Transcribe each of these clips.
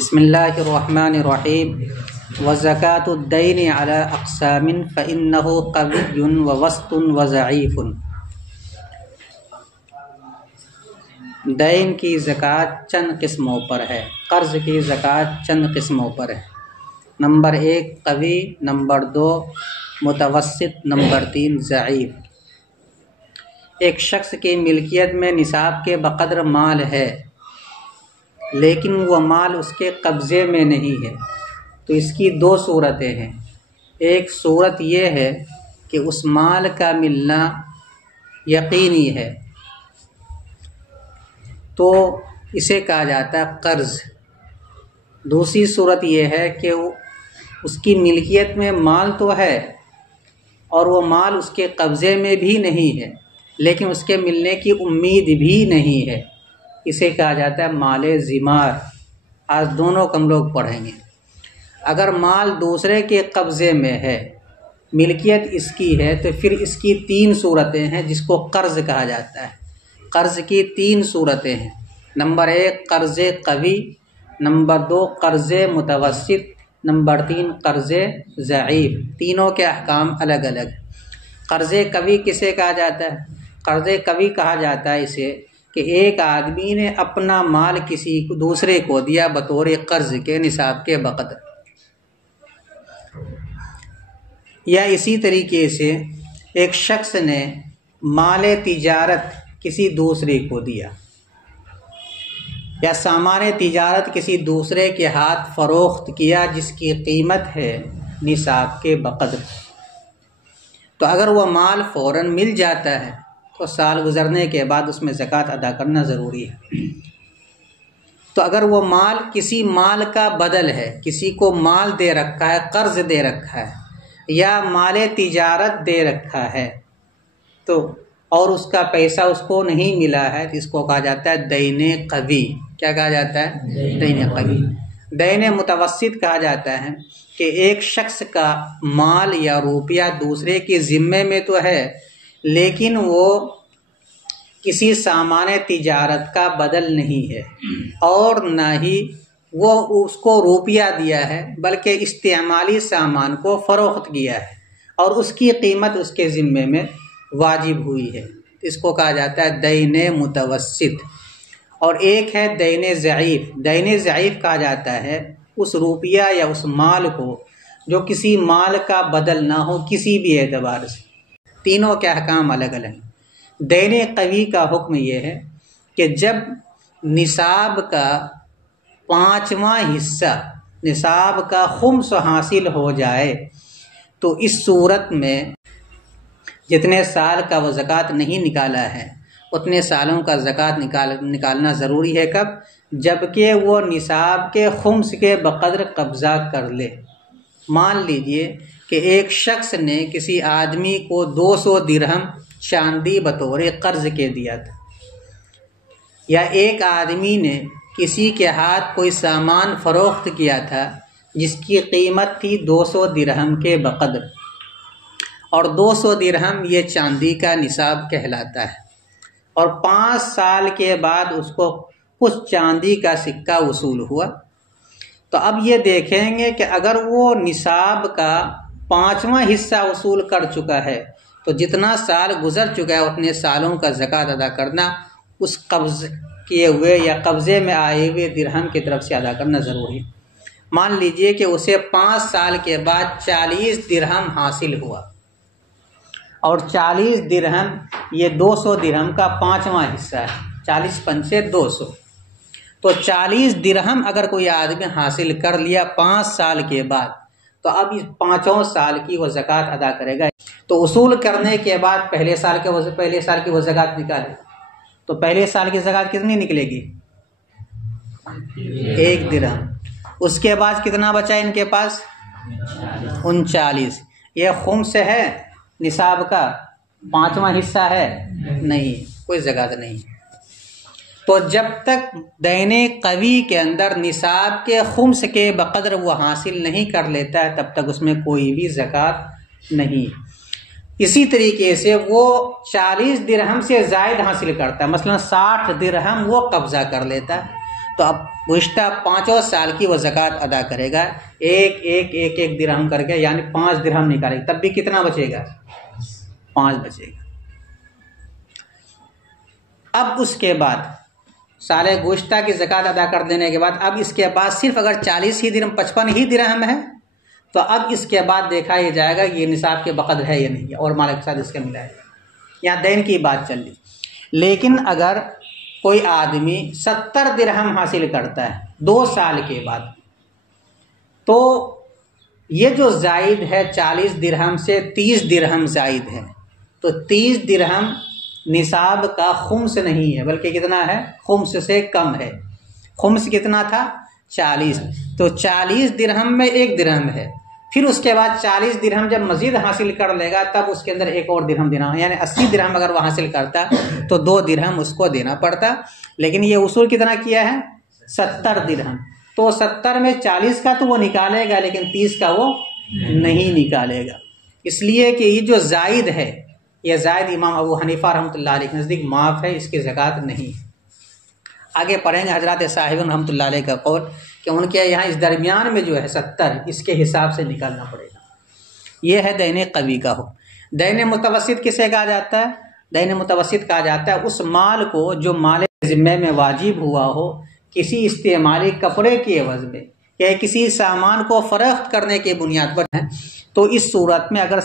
بسم اللہ الرحمن الرحیم وزکاة الدین علی اقسام فإنہ قوی ووسط وضعیف۔ دین کی زکوٰۃ چند قسموں پر ہے، قرض کی زکوٰۃ چند قسموں پر ہے۔ نمبر 1 قوی، نمبر 2 متوسط، نمبر 3 ضعیف۔ ایک شخص کی ملکیت میں نصاب کے بقدر مال ہے لیکن وہ مال اس کے قبضے میں نہیں ہے، تو اس کی دو صورتیں ہیں۔ ایک صورت یہ ہے کہ اس مال کا ملنا یقینی ہے، تو اسے کہا جاتا ہے قرض۔ دوسری صورت یہ ہے کہ اس کی ملکیت میں مال تو ہے اور وہ مال اس کے قبضے میں بھی نہیں ہے لیکن اس کے ملنے کی امید بھی نہیں ہے، اسے کہا جاتا ہے مال ضمار۔ آج دونوں کو ہم لوگ پڑھیں گے۔ اگر مال دوسرے کے قبضے میں ہے، ملکیت اس کی ہے، تو پھر اس کی 3 صورتیں ہیں جس کو قرض کہا جاتا ہے۔ قرض کی 3 صورتیں ہیں۔ نمبر 1 قرض قوی، نمبر 2 قرض متوسط، نمبر 3 قرض ضعیف۔ تینوں کے احکام الگ الگ ہیں۔ قرض قوی کسے کہا جاتا ہے؟ قرض قوی کہا جاتا ہے اسے کہ ایک آدمی نے اپنا مال کسی دوسرے کو دیا بطور قرض کے نصاب کے بقدر، یا اسی طریقے سے ایک شخص نے مال تجارت کسی دوسرے کو دیا، یا سامان تجارت کسی دوسرے کے ہاتھ فروخت کیا جس کی قیمت ہے نصاب کے بقدر، تو اگر وہ مال فوراً مل جاتا ہے تو سال گزرنے کے بعد اس میں زکوٰۃ ادا کرنا ضروری ہے۔ تو اگر وہ مال کسی مال کا بدل ہے، کسی کو مال دے رکھا ہے، قرض دے رکھا ہے یا مال تجارت دے رکھا ہے، تو اور اس کا پیسہ اس کو نہیں ملا ہے، تو اس کو کہا جاتا ہے دین قوی۔ کیا کہا جاتا ہے؟ دین قوی۔ دین متوسط کہا جاتا ہے کہ ایک شخص کا مال یا روپیہ دوسرے کے ذمے میں تو ہے لیکن وہ کسی سامان تجارت کا بدل نہیں ہے اور نہ ہی وہ اس کو روپیہ دیا ہے بلکہ استعمالی سامان کو فروخت کیا ہے اور اس کی قیمت اس کے ذمے میں واجب ہوئی ہے، اس کو کہا جاتا ہے دین متوسط۔ اور ایک ہے دین ضعیف۔ دین ضعیف کہا جاتا ہے اس روپیہ یا اس مال کو جو کسی مال کا بدل نہ ہو کسی بھی اعتبار سے۔ تینوں کے احکام الگ الگ ہیں۔ دین قوی کا حکم یہ ہے کہ جب نصاب کا 5واں حصہ، نصاب کا خمس حاصل ہو جائے تو اس صورت میں جتنے سال کا وہ زکوٰۃ نہیں نکالا ہے اتنے سالوں کا زکوٰۃ نکالنا ضروری ہے۔ کب؟ جبکہ وہ نصاب کے خمس کے بقدر قبضہ کر لے۔ مان لیجئے کہ ایک شخص نے کسی آدمی کو 200 درہم چاندی بطور قرض کے دیا تھا، یا ایک آدمی نے کسی کے ہاتھ کوئی سامان فروخت کیا تھا جس کی قیمت تھی 200 درہم کے بقدر، اور 200 درہم یہ چاندی کا نصاب کہلاتا ہے، اور 5 سال کے بعد اس کو کچھ چاندی کا سکہ وصول ہوا، تو اب یہ دیکھیں گے کہ اگر وہ نصاب کا 5واں حصہ وصول کر چکا ہے تو جتنا سال گزر چکا ہے اتنے سالوں کا زکوٰۃ ادا کرنا اس قبض کیے ہوئے یا قبضے میں آئے ہوئے درہم کی طرف سے ادا کرنا ضروری ہے۔ مان لیجئے کہ اسے 5 سال کے بعد 40 درہم حاصل ہوا، اور 40 درہم یہ 200 درہم کا 5واں حصہ ہے، 40 پنچے 200، تو 40 درہم اگر کوئی آدمی حاصل کر لیا 5 سال کے بعد تو اب اس 5 سال کی وہ زکوٰۃ ادا کرے گا۔ تو اصول کرنے کے بعد پہلے سال کی وہ زکوٰۃ نکالے، تو پہلے سال کی زکوٰۃ کتنی نکلے گی؟ 1 درہم۔ اس کے بعد کتنا بچا ان کے پاس؟ 39۔ یہ خمس ہے نصاب کا 5واں حصہ ہے؟ نہیں، کوئی زکوٰۃ نہیں۔ تو جب تک دین قوی کے اندر نصاب کے خمس کے بقدر وہ حاصل نہیں کر لیتا ہے تب تک اس میں کوئی بھی زکوٰۃ نہیں۔ اسی طریقے سے وہ 40 درہم سے زائد حاصل کرتا ہے، مثلا 60 درہم وہ قبضہ کر لیتا ہے، تو اب گزشتہ 5 سال کی وہ زکوٰۃ ادا کرے گا، ایک درہم کر کے، یعنی 5 درہم نکالے گا، تب بھی کتنا بچے گا؟ 5 بچے گا۔ اب اس کے بعد سال گزشتہ کی زکوٰۃ ادا کر دینے کے بعد اب اس کے بعد صرف اگر 40 ہی درہم 55 ہی درہم ہے تو اب اس کے بعد دیکھا یہ جائے گا یہ نصاب کے بقدر ہے یا نہیں، اور مال کے ساتھ اس کا ملائے گا۔ یہاں دین کی بات چل رہی۔ لیکن اگر کوئی آدمی 70 درہم حاصل کرتا ہے 2 سال کے بعد، تو یہ جو زائد ہے 40 درہم سے 30 درہم زائد ہے، تو 30 درہم نصاب کا خمس نہیں ہے، بلکہ کتنا ہے؟ خمس سے کم ہے۔ خمس کتنا تھا؟ 40، تو 40 درہم میں 1 درہم ہے۔ پھر اس کے بعد 40 درہم جب مزید حاصل کر لے گا تب اس کے اندر ایک اور درہم دینا، یعنی 80 درہم اگر وہ حاصل کرتا تو 2 درہم اس کو دینا پڑتا۔ لیکن یہ اصول کتنا کیا ہے؟ 70 درہم۔ تو 70 میں 40 کا تو وہ نکالے گا، لیکن 30 کا وہ نہیں نکالے گا، اس لیے کہ یہ جو زائد ہے، یہ زائد امام ابو حنیفہ رحمۃ اللہ علیہ کے نزدیک معاف ہے، اس کی زکوٰۃ نہیں۔ آگے پڑھیں گے حضرات صاحب رحمۃ اللہ علیہ کا قول کہ ان کے یہاں اس درمیان میں جو ہے 70 اس کے حساب سے نکالنا پڑے گا۔ یہ ہے دین قوی کا ہو۔ دین متوسط کسے کہا جاتا ہے؟ دین متوسط کہا جاتا ہے اس مال کو جو مال ذمے میں واجب ہوا ہو کسی استعمالی کپڑے کے عوض میں یا کسی سامان کو فروخت کرنے کی بنیاد پر ہے، تو اس صورت میں اگر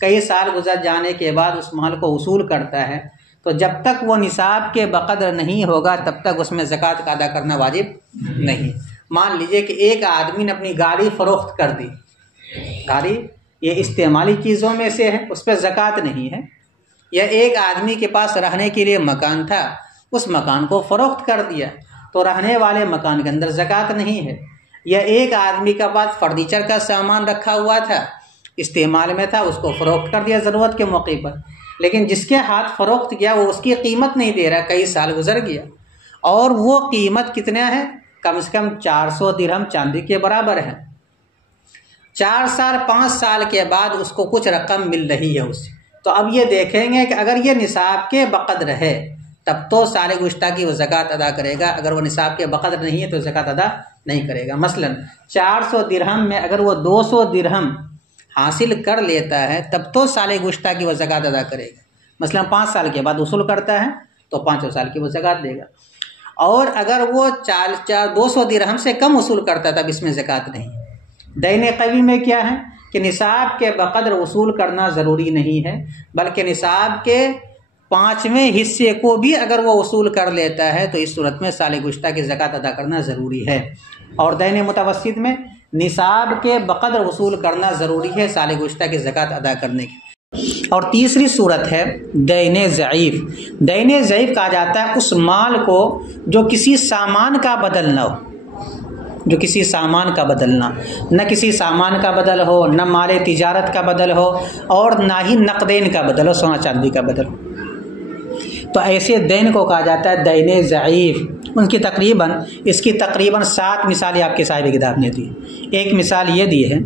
کئی سال گزر جانے کے بعد اس مال کو وصول کرتا ہے تو جب تک وہ نصاب کے بقدر نہیں ہوگا تب تک اس میں زکوٰۃ کا ادا کرنا واجب نہیں۔ مان لیجئے کہ ایک آدمی نے اپنی گاڑی فروخت کر دی، گاڑی یہ استعمالی چیزوں میں سے ہے، اس پہ زکوٰۃ نہیں ہے، یا ایک آدمی کے پاس رہنے کے لیے مکان تھا، اس مکان کو فروخت کر دیا تو رہنے والے مکان کے اندر زکوٰۃ نہیں ہے، یا ایک آدمی کے پاس فرنیچر کا سامان رکھا ہوا تھا، استعمال میں تھا، اس کو فروخت کر دیا ضرورت کے موقع پر، لیکن جس کے ہاتھ فروخت کیا وہ اس کی قیمت نہیں دے رہا، کئی سال گزر گیا اور وہ قیمت کتنا ہے؟ کم سے کم 400 درہم چاندی کے برابر ہے۔ 4 سال 5 سال کے بعد اس کو کچھ رقم مل رہی ہے اس سے، تو اب یہ دیکھیں گے کہ اگر یہ نصاب کے بقدر ہے تب تو سال گزشتہ کی وہ زکوٰۃ ادا کرے گا، اگر وہ نصاب کے بقدر نہیں ہے تو زکوٰۃ ادا نہیں کرے گا۔ مثلا 400 درہم میں اگر وہ 200 درہم حاصل کر لیتا ہے تب تو سال گزشتہ کی وہ زکوٰۃ ادا کرے گا۔ مثلا 5 سال کے بعد وصول کرتا ہے تو 5 سال کی وہ زکوٰۃ دے گا، اور اگر وہ 200 درہم سے کم وصول کرتا ہے تب اس میں زکوٰۃ نہیں۔ دین قوی میں کیا ہے کہ نصاب کے بقدر وصول کرنا ضروری نہیں ہے، بلکہ نصاب کے 5ویں حصے کو بھی اگر وہ وصول کر لیتا ہے تو اس صورت میں سال گزشتہ کی زکوٰۃ ادا کرنا ضروری ہے۔ اور دین متوسط میں نصاب کے بقدر وصول کرنا ضروری ہے سال گزشتہ کی زکوٰۃ ادا کرنے کی۔ اور تیسری صورت ہے دین ضعیف۔ دین ضعیف کہا جاتا ہے اس مال کو جو کسی سامان کا بدل نہ ہو، جو کسی سامان کا بدلنا، نہ کسی سامان کا بدل ہو، نہ مال تجارت کا بدل ہو، اور نہ ہی نقدین کا بدل ہو، سونا چاندی کا بدل ہو، تو ایسے دین کو کہا جاتا ہے دین ضعیف۔ اس کی تقریباً 7 مثالیں آپ کے صاحب کتاب نے دی۔ ایک مثال یہ دی ہے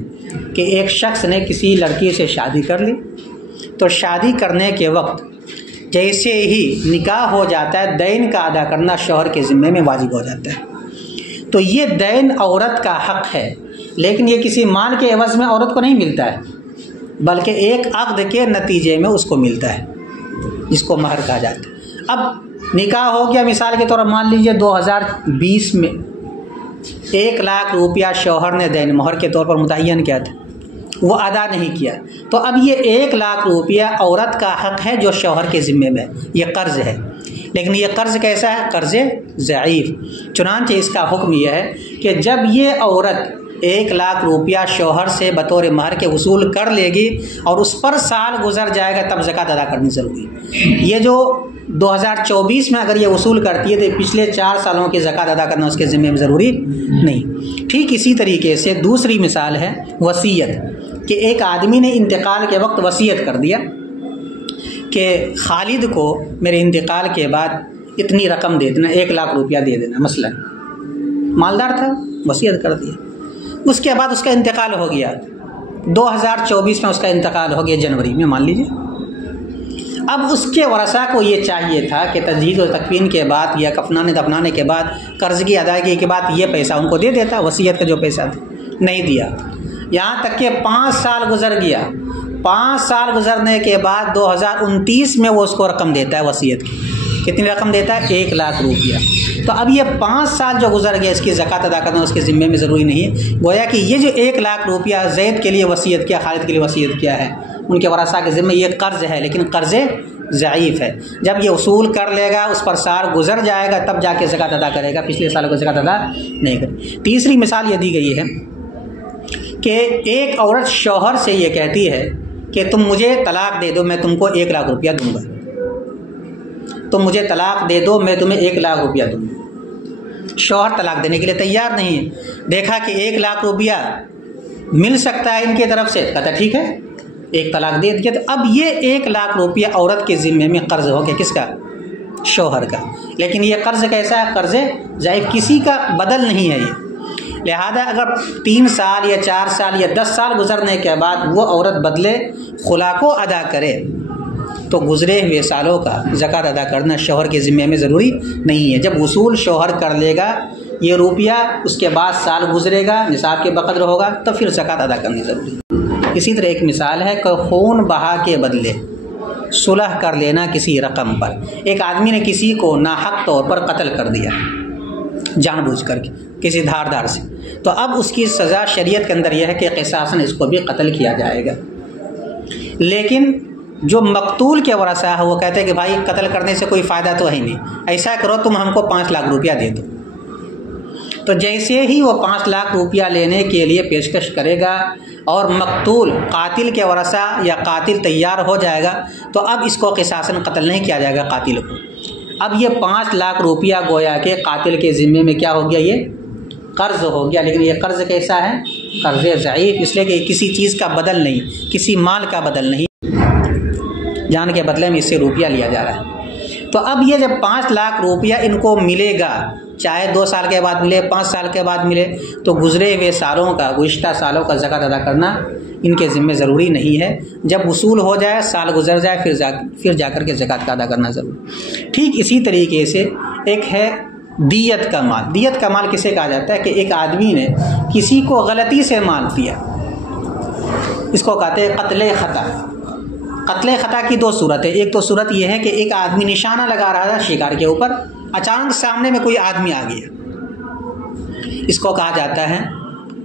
کہ ایک شخص نے کسی لڑکی سے شادی کر لی، تو شادی کرنے کے وقت جیسے ہی نکاح ہو جاتا ہے دین کا ادا کرنا شوہر کے ذمے میں واجب ہو جاتا ہے۔ تو یہ دین عورت کا حق ہے، لیکن یہ کسی مال کے عوض میں عورت کو نہیں ملتا ہے، بلکہ ایک عقد کے نتیجے میں اس کو ملتا ہے، جس کو مہر کہا جاتا ہے۔ اب نکاح ہو گیا، مثال کے طور پر مان لیجئے 2020 میں 1 لاکھ روپیہ شوہر نے دین مہر کے طور پر متعین کیا تھا، وہ ادا نہیں کیا، تو اب یہ 1 لاکھ روپیہ عورت کا حق ہے جو شوہر کے ذمے میں، یہ قرض ہے، لیکن یہ قرض کیسا ہے؟ قرض ضعیف۔ چنانچہ اس کا حکم یہ ہے کہ جب یہ عورت 1 لاکھ روپیہ شوہر سے بطور مہر کے وصول کر لے گی اور اس پر سال گزر جائے گا تب زکوٰۃ ادا کرنی ضروری ہے۔ یہ جو 2024 میں اگر یہ وصول کرتی ہے تو پچھلے 4 سالوں کی زکوٰۃ ادا کرنا اس کے ذمہ میں ضروری نہیں۔ ٹھیک اسی طریقے سے دوسری مثال ہے وصیت، کہ ایک آدمی نے انتقال کے وقت وصیت کر دیا کہ خالد کو میرے انتقال کے بعد اتنی رقم دے دینا، 1 لاکھ روپیہ دے دینا، مثلا مالدار تھا، وصیت کر دیا۔ اس کے بعد اس کا انتقال ہو گیا، 2024 میں اس کا انتقال ہو گیا جنوری میں مان لیجیے، اب اس کے ورثاء کو یہ چاہیے تھا کہ تجہیز و تکفین کے بعد یا کفنانے دفنانے کے بعد قرض کی ادائیگی کے بعد یہ پیسہ ان کو دے دیتا، وصیت کا جو پیسہ تھا نہیں دیا، یہاں تک کہ 5 سال گزر گیا۔ 5 سال گزرنے کے بعد 2029 میں وہ اس کو رقم دیتا ہے وصیت کی۔ کتنی رقم دیتا ہے؟ 1 لاکھ روپیہ۔ تو اب یہ 5 سال جو گزر گیا اس کی زکوٰۃ ادا کرنا اس کے ذمے میں ضروری نہیں ہے۔ گویا کہ یہ جو 1 لاکھ روپیہ زید کے لیے وصیت کیا، خالد کے لیے وصیت کیا ہے، ان کے ورثاء کے ذمے یہ قرض ہے، لیکن قرض ضعیف ہے۔ جب یہ وصول کر لے گا، اس پر سال گزر جائے گا، تب جا کے زکوٰۃ ادا کرے گا، پچھلے سالوں کو زکوٰۃ ادا نہیں کرے۔ تیسری مثال یہ دی گئی ہے کہ ایک عورت شوہر سے یہ کہتی ہے کہ تم مجھے طلاق دے دو، میں تم کو 1 لاکھ روپیہ دوں گا، تم مجھے طلاق دے دو، میں تمہیں 1 لاکھ روپیہ دوں گا۔ شوہر طلاق دینے کے لیے تیار نہیں ہے، دیکھا کہ 1 لاکھ روپیہ مل سکتا ہے ان کی طرف سے، کہتا ٹھیک ہے، ایک طلاق دے دیا۔ تو اب یہ 1 لاکھ روپیہ عورت کے ذمے میں قرض ہو گیا، کس کا؟ شوہر کا۔ لیکن یہ قرض کیسا ہے؟ قرض ضعیف، کسی کا بدل نہیں ہے یہ۔ لہذا اگر 3 سال یا 4 سال یا 10 سال گزرنے کے بعد وہ عورت بدلے خلا کو ادا کرے تو گزرے ہوئے سالوں کا زکوٰۃ ادا کرنا شوہر کے ذمے میں ضروری نہیں ہے۔ جب وصول شوہر کر لے گا یہ روپیہ، اس کے بعد سال گزرے گا، نصاب کے بقدر ہوگا، تو پھر زکوٰۃ ادا کرنی ضروری ہے۔ اسی طرح ایک مثال ہے کہ خون بہا کے بدلے صلح کر لینا کسی رقم پر۔ ایک آدمی نے کسی کو ناحق طور پر قتل کر دیا، جان بوجھ کر کے کسی دھاردار سے، تو اب اس کی سزا شریعت کے اندر یہ ہے کہ قصاصاً اس کو بھی قتل کیا جائے گا۔ لیکن جو مقتول کے ورثاء ہے وہ کہتے ہیں کہ بھائی قتل کرنے سے کوئی فائدہ تو ہے نہیں، ایسا کرو تم ہم کو 5 لاکھ روپیہ دے دو۔ تو جیسے ہی وہ 5 لاکھ روپیہ لینے کے لیے پیشکش کرے گا اور مقتول قاتل کے ورثاء یا قاتل تیار ہو جائے گا تو اب اس کو قصاصاً قتل نہیں کیا جائے گا قاتل کو۔ اب یہ 5 لاکھ روپیہ گویا کہ قاتل کے ذمے میں کیا ہو گیا؟ یہ قرض ہو گیا۔ لیکن یہ قرض کیسا ہے؟ قرض ضعیف، اس لیے کہ کسی چیز کا بدل نہیں، کسی مال کا بدل نہیں، جان کے بدلے میں اس سے روپیہ لیا جا رہا ہے۔ تو اب یہ جب 5 لاکھ روپیہ ان کو ملے گا، چاہے 2 سال کے بعد ملے، 5 سال کے بعد ملے، تو گزرے ہوئے سالوں کا، گزشتہ سالوں کا زکوٰۃ ادا کرنا ان کے ذمے ضروری نہیں ہے۔ جب وصول ہو جائے، سال گزر جائے، پھر جا کر کے زکوٰۃ کا ادا کرنا ضروری۔ ٹھیک اسی طریقے سے ایک ہے دیت کا مال۔ دیت کا مال کسے کہا جاتا ہے؟ کہ ایک آدمی نے کسی کو غلطی سے مال دیا، اس کو کہتے ہیں قتل خطا۔ قتل خطا کی 2 صورتیں، ایک تو صورت یہ ہے کہ ایک آدمی نشانہ لگا رہا تھا شکار کے اوپر، اچانک سامنے میں کوئی آدمی آ گیا، اس کو کہا جاتا ہے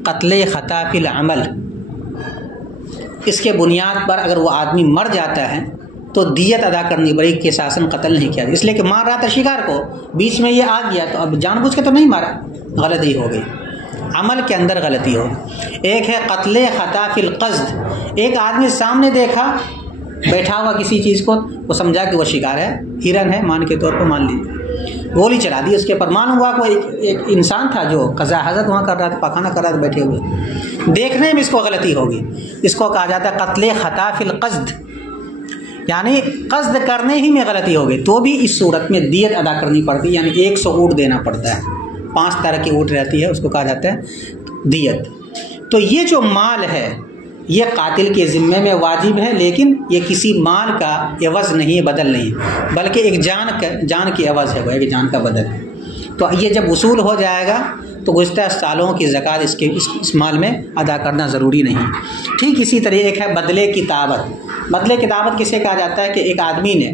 قتل خطا فی العمل۔ اس کے بنیاد پر اگر وہ آدمی مر جاتا ہے تو دیت ادا کرنی پڑے، قصاصاً قتل نہیں کیا، اس لیے کہ مار رہا تھا شکار کو، بیچ میں یہ آ گیا تو اب جان بوجھ کے تو نہیں مارا، غلطی ہو گئی، عمل کے اندر غلطی ہو گئی۔ ایک ہے قتل خطا فی القصد، ایک آدمی سامنے دیکھا بیٹھا ہوا کسی چیز کو، وہ سمجھا کہ وہ شکار ہے، ہرن ہے، مان کے طور پر مان لیجیے، گولی چلا دی اس کے پر، معلوم ہوا کہ ایک انسان تھا جو قضا حاجت وہاں کر رہا تھا، پاخانہ کر رہا تھا بیٹھے ہوئے، دیکھنے میں اس کو غلطی ہوگی، اس کو کہا جاتا ہے قتل خطا فی القصد، یعنی قصد کرنے ہی میں غلطی ہو گئی، تو بھی اس صورت میں دیت ادا کرنی پڑتی ہے، یعنی 100 اونٹ دینا پڑتا ہے، 5 طرح کی اونٹ رہتی ہے، اس کو کہا جاتا ہے دیت۔ تو یہ جو مال ہے یہ قاتل کے ذمے میں واجب ہے، لیکن یہ کسی مال کا عوض نہیں، بدل نہیں، بلکہ ایک جان کی عوض ہے، وہ ایک جان کا بدل ہے۔ تو یہ جب وصول ہو جائے گا تو گزشتہ سالوں کی زکوٰۃ اس مال میں ادا کرنا ضروری نہیں۔ ٹھیک اسی طرح ایک ہے بدلے کتابت۔ بدلے کتابت کسے کہا جاتا ہے؟ کہ ایک آدمی نے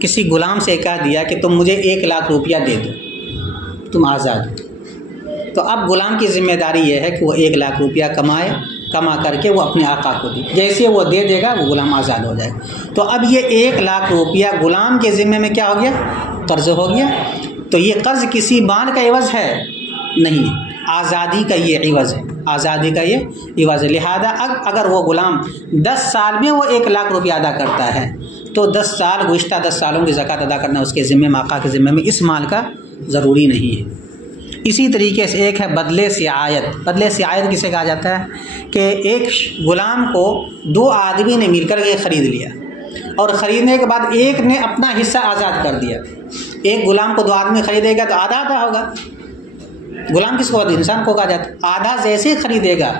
کسی غلام سے کہہ دیا کہ تم مجھے 1 لاکھ روپیہ دے دو، تم آزاد ہو۔ تو اب غلام کی ذمہ داری یہ ہے کہ وہ 1 لاکھ روپیہ کما کر کے وہ اپنے آقا کو دے، جیسے وہ دے دے گا وہ غلام آزاد ہو جائے گا۔ تو اب یہ 1 لاکھ روپیہ غلام کے ذمے میں کیا ہو گیا؟ قرض ہو گیا۔ تو یہ قرض کسی مال کا عوض ہے نہیں، آزادی کا یہ عوض ہے، آزادی کا یہ عوض ہے۔ لہذا اگر وہ غلام 10 سال میں وہ 1 لاکھ روپیہ ادا کرتا ہے تو 10 سال گزشتہ 10 سالوں کی زکوٰۃ ادا کرنا اس کے ذمے میں، آقا کے ذمے میں اس مال کا ضروری نہیں ہے۔ اسی طریقے سے ایک ہے بدلے سعایت۔ بدلے سعایت کسے کہا جاتا ہے؟ کہ ایک غلام کو 2 آدمی نے مل کر کے خرید لیا، اور خریدنے کے بعد ایک نے اپنا حصہ آزاد کر دیا۔ ایک غلام کو 2 آدمی خریدے گا تو آدھا آدھا ہوگا۔ غلام کس کو؟ انسان کو کہا جاتا ہے۔ آدھا جیسے خریدے گا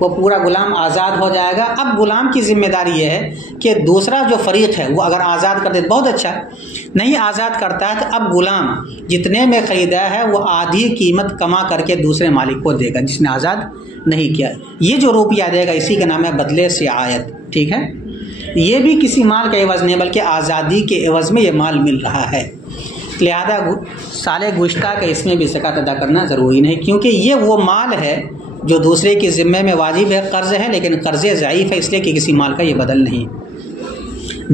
وہ پورا غلام آزاد ہو جائے گا۔ اب غلام کی ذمہ داری یہ ہے کہ دوسرا جو فریق ہے وہ اگر آزاد کر دے تو بہت اچھا ہے، نہیں آزاد کرتا ہے تو اب غلام جتنے میں خریدا ہے وہ آدھی قیمت کما کر کے دوسرے مالک کو دے گا جس نے آزاد نہیں کیا۔ یہ جو روپیہ دے گا اسی کا نام ہے بدلے سعایت، ٹھیک ہے؟ یہ بھی کسی مال کا عوض نہیں بلکہ آزادی کے عوض میں یہ مال مل رہا ہے، لہذا سال گزشتہ کا اس میں بھی زکوٰۃ ادا کرنا ضروری نہیں، کیونکہ یہ وہ مال ہے جو دوسرے کے ذمے میں واجب ہے، قرض ہے لیکن قرض ضعیف ہے، اس لیے کہ کسی مال کا یہ بدل نہیں۔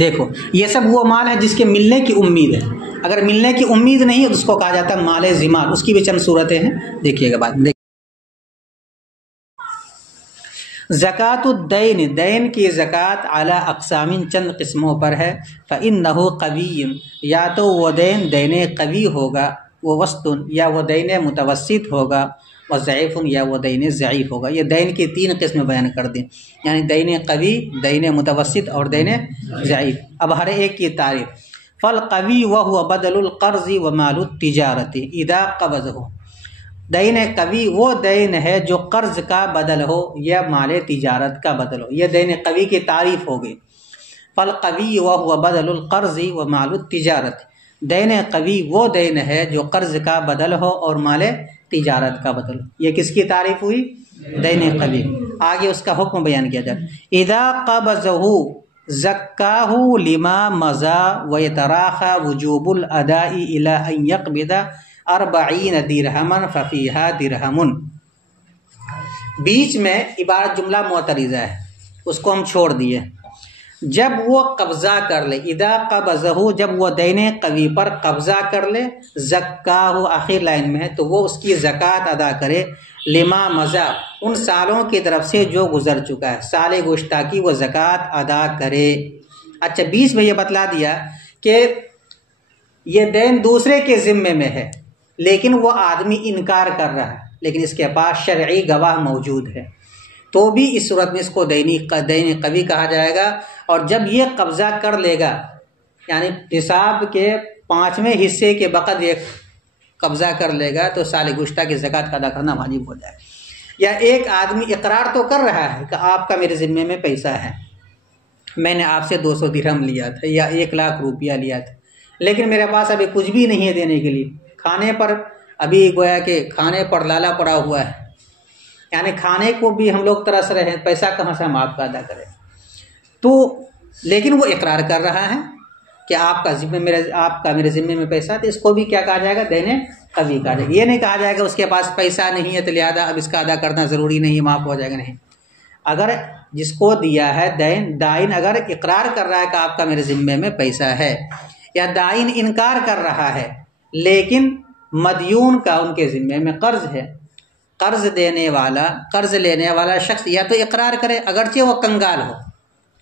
دیکھو یہ سب وہ مال ہے جس کے ملنے کی امید ہے، اگر ملنے کی امید نہیں ہے تو اس کو کہا جاتا ہے مال ذمار، اس کی بھی چند صورتیں ہیں، دیکھیے گا بعد میں۔ زکوٰۃ الدین، دین کی زکوٰۃ اعلی اقسام چند قسموں پر ہے۔ فإنه قوی، یا تو وہ دین قوی ہوگا، وہ وسط یا وہ دین متوسط ہوگا، و ضعیف یا وہ دین ضعیف ہوگا۔ یہ دین کی تین قسم بیان کر دیں، یعنی دین قوی، دین متوسط اور دین ضعیف۔ اب ہر ایک کی تعریف۔ فالقوی وهو بدل القرض ومال التجارت اذا قبضه، دین قوی وہ دین ہے جو قرض کا بدل ہو یا مال تجارت کا بدل ہو، یہ دین قوی کی تعریف ہو گئی۔ فالقوی وهو بدل القرض ومال التجارت، دین قوی وہ دین ہے جو قرض کا بدل ہو اور مال تجارت کا بدل ہو۔ یہ کس کی تعریف ہوئی؟ دین قوی۔ آگے اس کا حکم بیان کیا جائے۔ اذا قبضه زکاہ لما مضى ويتراخى وجوب الاداء الى ان يقبض 40 درہما ففيها درہم۔ بیچ میں عبارت جملہ معترضہ ہے، اس کو ہم چھوڑ دیے۔ جب وہ قبضہ کر لے، اذا قبضہ، جب وہ دین قوی پر قبضہ کر لے، زکاہ آخر لائن میں ہے تو وہ اس کی زکوٰۃ ادا کرے، لما مضى، ان سالوں کی طرف سے جو گزر چکا ہے، سال گزشتہ کی وہ زکوٰۃ ادا کرے۔ اچھا بیچ میں یہ بتلا دیا کہ یہ دین دوسرے کے ذمے میں ہے لیکن وہ آدمی انکار کر رہا ہے، لیکن اس کے پاس شرعی گواہ موجود ہے، تو بھی اس صورت میں اس کو دین قوی کہا جائے گا۔ اور جب یہ قبضہ کر لے گا، یعنی نصاب کے 5ویں حصے کے بقدر یہ قبضہ کر لے گا تو سال گزشتہ کی زکوٰۃ کا ادا کرنا واجب ہو جائے گا۔ یا ایک آدمی اقرار تو کر رہا ہے کہ آپ کا میرے ذمے میں پیسہ ہے، میں نے آپ سے 200 درہم لیا تھا یا 1,00,000 روپیہ لیا تھا، لیکن میرے پاس ابھی کچھ بھی نہیں ہے دینے کے لیے، کھانے پر ابھی گویا کہ کھانے پر لالا پڑا ہوا ہے، یعنی کھانے کو بھی ہم لوگ ترس رہے ہیں، پیسہ کہاں سے ہم آپ کا ادا کریں؟ تو لیکن وہ اقرار کر رہا ہے کہ آپ کا میرے ذمے میں پیسہ، تو اس کو بھی کیا کہا جائے گا؟ دین قوی کہا جائے گا۔ یہ نہیں کہا جائے گا اس کے پاس پیسہ نہیں ہے تو لہٰذا اب اس کا ادا کرنا ضروری نہیں، معاف ہو جائے گا، نہیں۔ اگر جس کو دیا ہے دائن اگر اقرار کر رہا ہے کہ آپ کا میرے ذمے میں پیسہ ہے، یا دائن انکار کر رہا ہے لیکن مدیون کا ان کے ذمے میں قرض ہے، قرض لینے والا شخص یا تو اقرار کرے اگرچہ وہ کنگال ہو،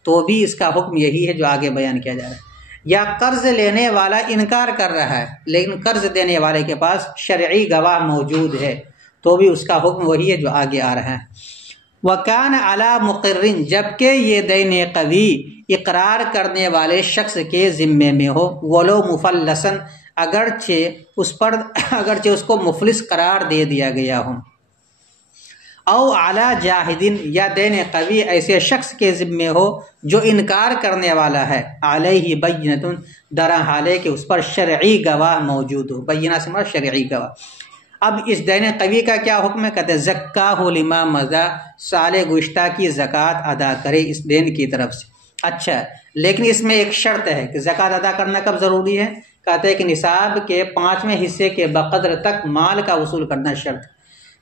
تو بھی اس کا حکم یہی ہے جو آگے بیان کیا جا رہا ہے، یا قرض لینے والا انکار کر رہا ہے لیکن قرض دینے والے کے پاس شرعی گواہ موجود ہے، تو بھی اس کا حکم وہی ہے جو آگے آ رہا ہے۔ وَكَانَ عَلَى مُقِرٍ، جبکہ یہ دین قوی اقرار کرنے والے شخص کے ذمے میں ہو، وَلَوْ مُفَلَّسًا، اگرچہ اس کو مفلس قرار دے دیا گیا ہو، او علی جاہدین، یا دین قوی ایسے شخص کے ذمے ہو جو انکار کرنے والا ہے، علیہ بینۃ، در حالے کہ اس پر شرعی گواہ موجود ہو، بینہ سے مراد شرعی گواہ۔ اب اس دین قوی کا کیا حکم ہے؟ کہتے ہیں زکاہ لما مضی، سال گزشتہ کی زکوٰۃ ادا کرے اس دین کی طرف سے۔ اچھا لیکن اس میں ایک شرط ہے کہ زکوٰۃ ادا کرنا کب ضروری ہے؟ کہتے ہیں کہ نصاب کے 5ویں حصے کے بقدر تک مال کا وصول کرنا شرط ہے،